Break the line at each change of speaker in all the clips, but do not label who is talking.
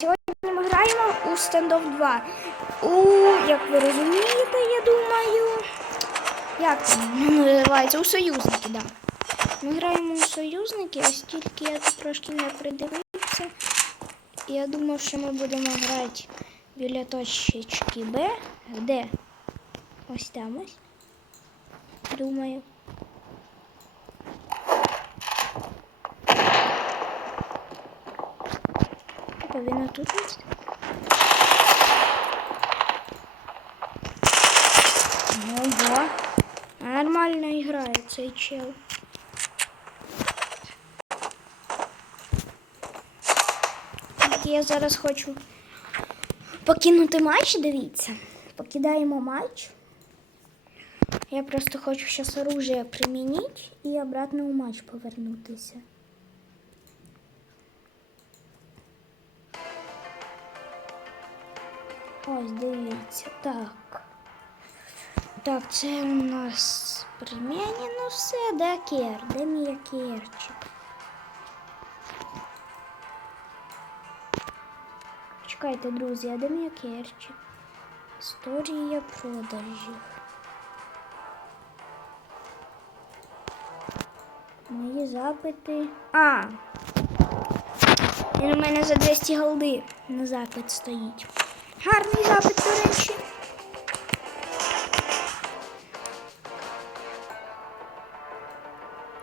Сьогодні ми граємо у Standoff 2. У, як ви розумієте, я думаю. Як там називається? У союзники, так. Да. Ми граємо у союзники, оскільки я тут трошки не придивився. Я думав, що ми будемо грати біля точечки Б. Де? Ось там ось. Думаю. А він тут ось? Ну да. Нормально грає цей чел. Я зараз хочу покинути матч, дивіться. Покидаємо матч. Я просто хочу зараз оружие примінити і обратно у матч повернутися. Ось, дивіться. Так. Так, це у нас примінено все. Де кер? Де мій керчик? Чекайте, друзі, а де мій керчик? Історія продажів. Мої запити. А! Він у мене за 200 голди на запит стоїть. Гарний запит, до речі.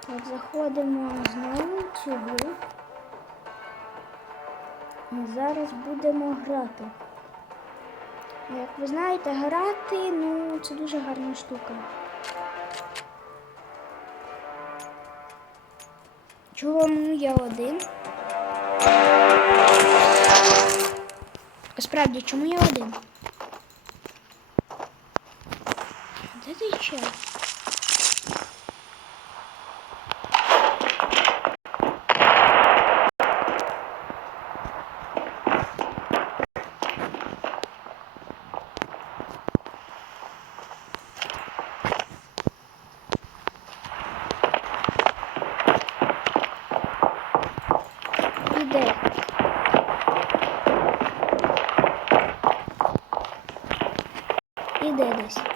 Так, заходимо знову гру. І зараз будемо грати. Як ви знаєте, грати, ну, це дуже гарна штука. Чого ну, я один? Справді, чому я один? Де ти чел? Іде десь.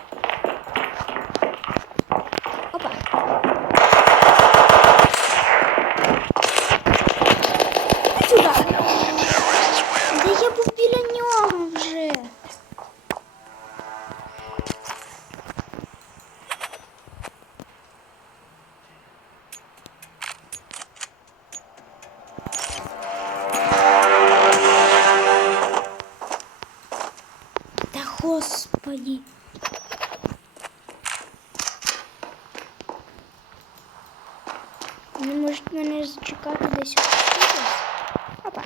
Мене зачекати десь. Опа.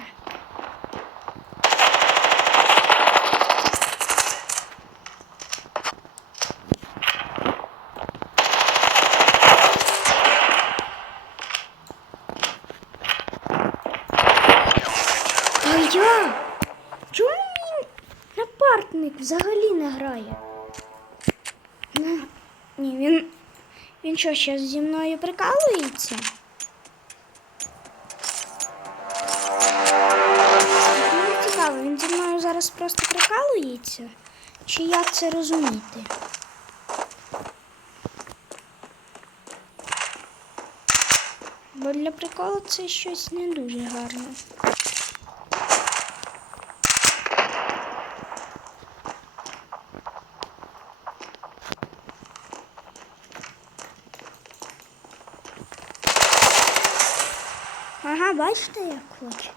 А я? Чому мій напарник взагалі не грає? Ну, ні, він. Він що, зараз зі мною прикалується? Зараз просто прикалується? Чи як це розуміти? Бо для приколу це щось не дуже гарно. Ага, бачите, як хоче.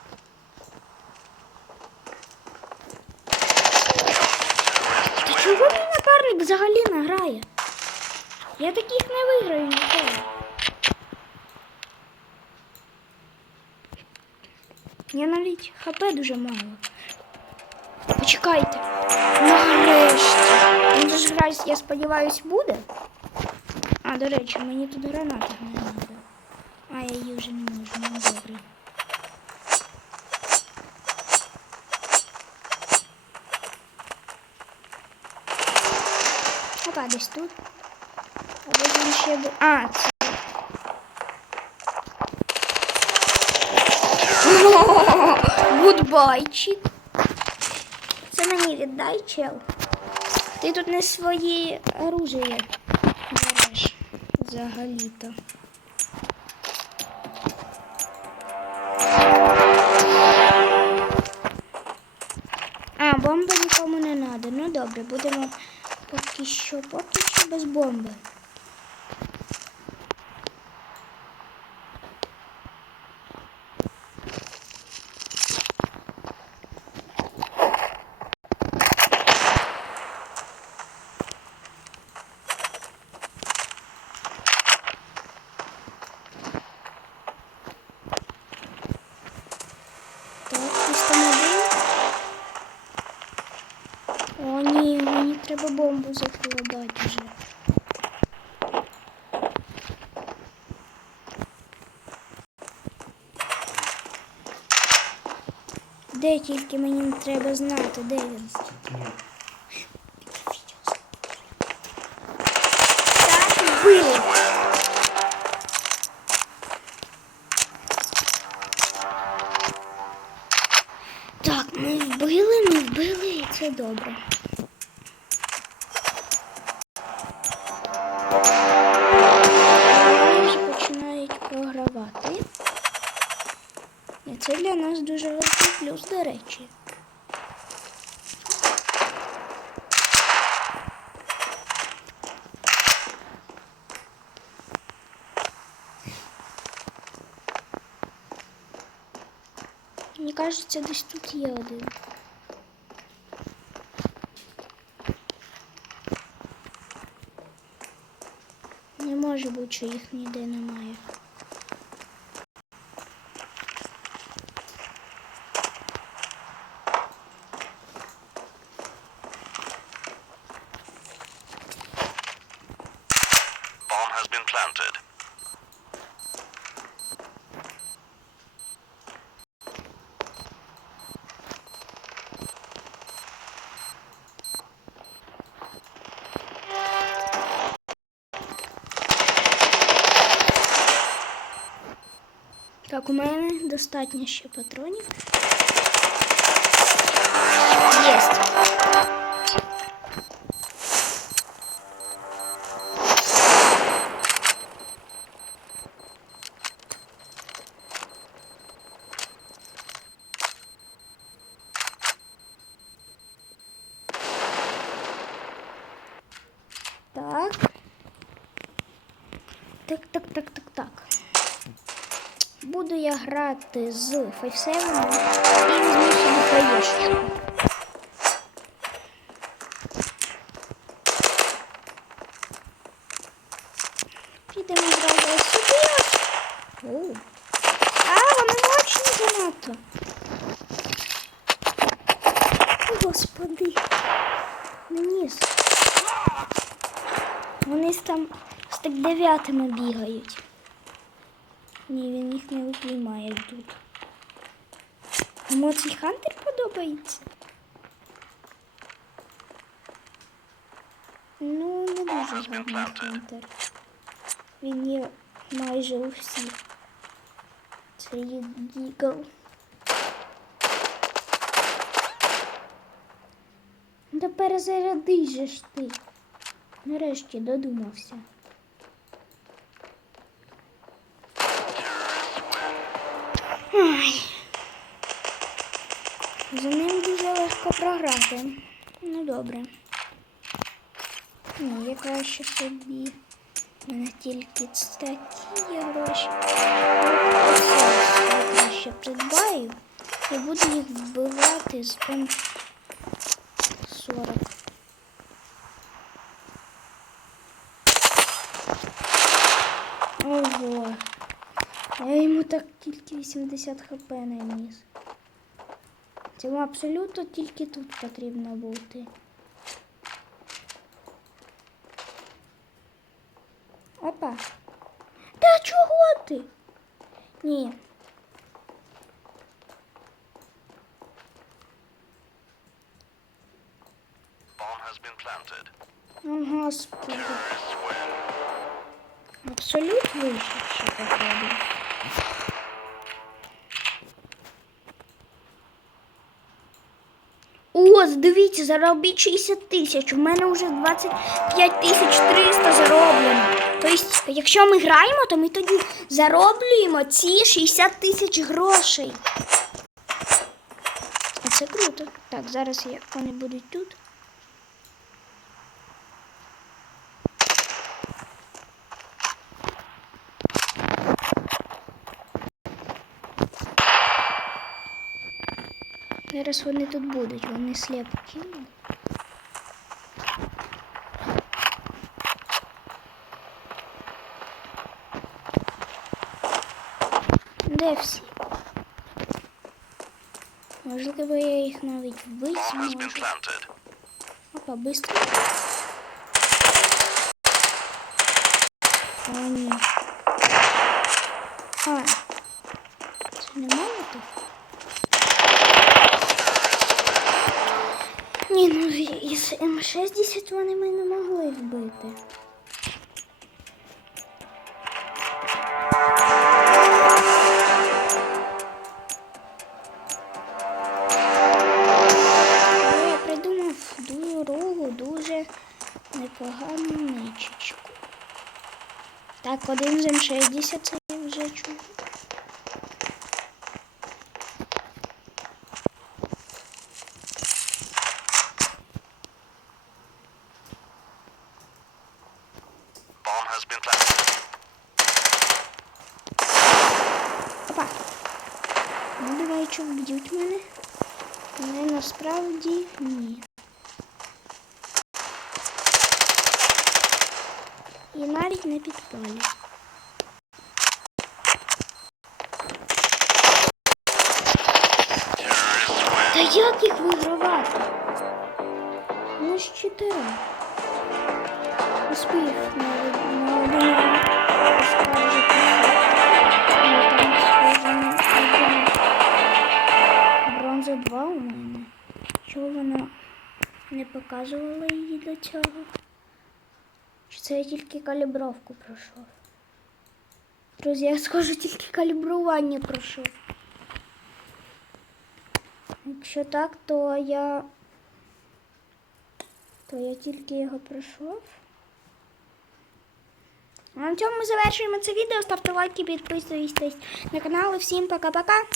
Та чого мій напарник взагалі не грає? Я таких не виграю ніколи. Я навіть ХП дуже мало. Почекайте. Нарешті. Він ж грає, я сподіваюсь, буде. А, до речі, мені тут гранати не треба. А, я її вже не можу, ну добре. Опа, десь тут. А де він ще був? А, це. Гудбайчик. Це мені віддай, чел. Ти тут не своє оружие береш взагалі-то. А, бомба нікому не треба. Ну добре, будемо що, поки що без бомби. Так, ось там один. О, ні, мені треба бомбу закладати вже. Де тільки мені треба знати, де він? Так, вбили. Так, ми вбили, ми вбили, і це добре. Кажеться, десь тут є один. Не може бути, що їх ніде немає. Так, у мене достатньо ще патронів. Єсть. Грати з 5-7 і візьму собі хаєшечку. Підемо зразу сюди. А, вони мощні занадто. Господи. Наніс. Вони там з так дев'ятими бігають. Ні, він їх не випіймає тут. Йому цей хантер подобається. Ну, не дуже гарний хантер. Він є майже у всіх. Це є дігл. Да перезаряди же ж ти. Нарешті додумався. Ой. За ним дуже легко програти. Ну добре. Ні, я краще собі. У мене тільки такі гроші. Я краще придбаю і буду їх вбивати з М40. Я йому так тільки 80 хп наніс. Цьому абсолютно тільки тут потрібно бути. Опа. Та чого ти? Ні. О, Господи.
Terrorists win.
Абсолют вийшов, що походу. Бос, дивіться, заробіть 60 тисяч. У мене вже 25 тисяч 300 зароблено. Тобто, якщо ми граємо, то ми тоді зароблюємо ці 60 тисяч грошей. А це круто. Так, зараз я вони будуть тут. Зараз вони тут будуть, вони сліпо кинули. Де всі? Можливо, я їх навіть вбити зможу. Опа, быстро. О, ні. А, це не мене тут? Ні, ну із М60 вони мене могли вбити. Що вб'ють мене. Але насправді ні. І навіть не підпалю. Та як їх вигравати? Ну ж чотири. Успіх на один не показувала її до цього? Чи це я тільки калібровку пройшов? Друзі, я схоже тільки калібрування пройшов. Якщо так, то я. То я тільки його пройшов. А на цьому ми завершуємо це відео. Ставте лайки, підписуйтесь на канал. Всім пока-пока.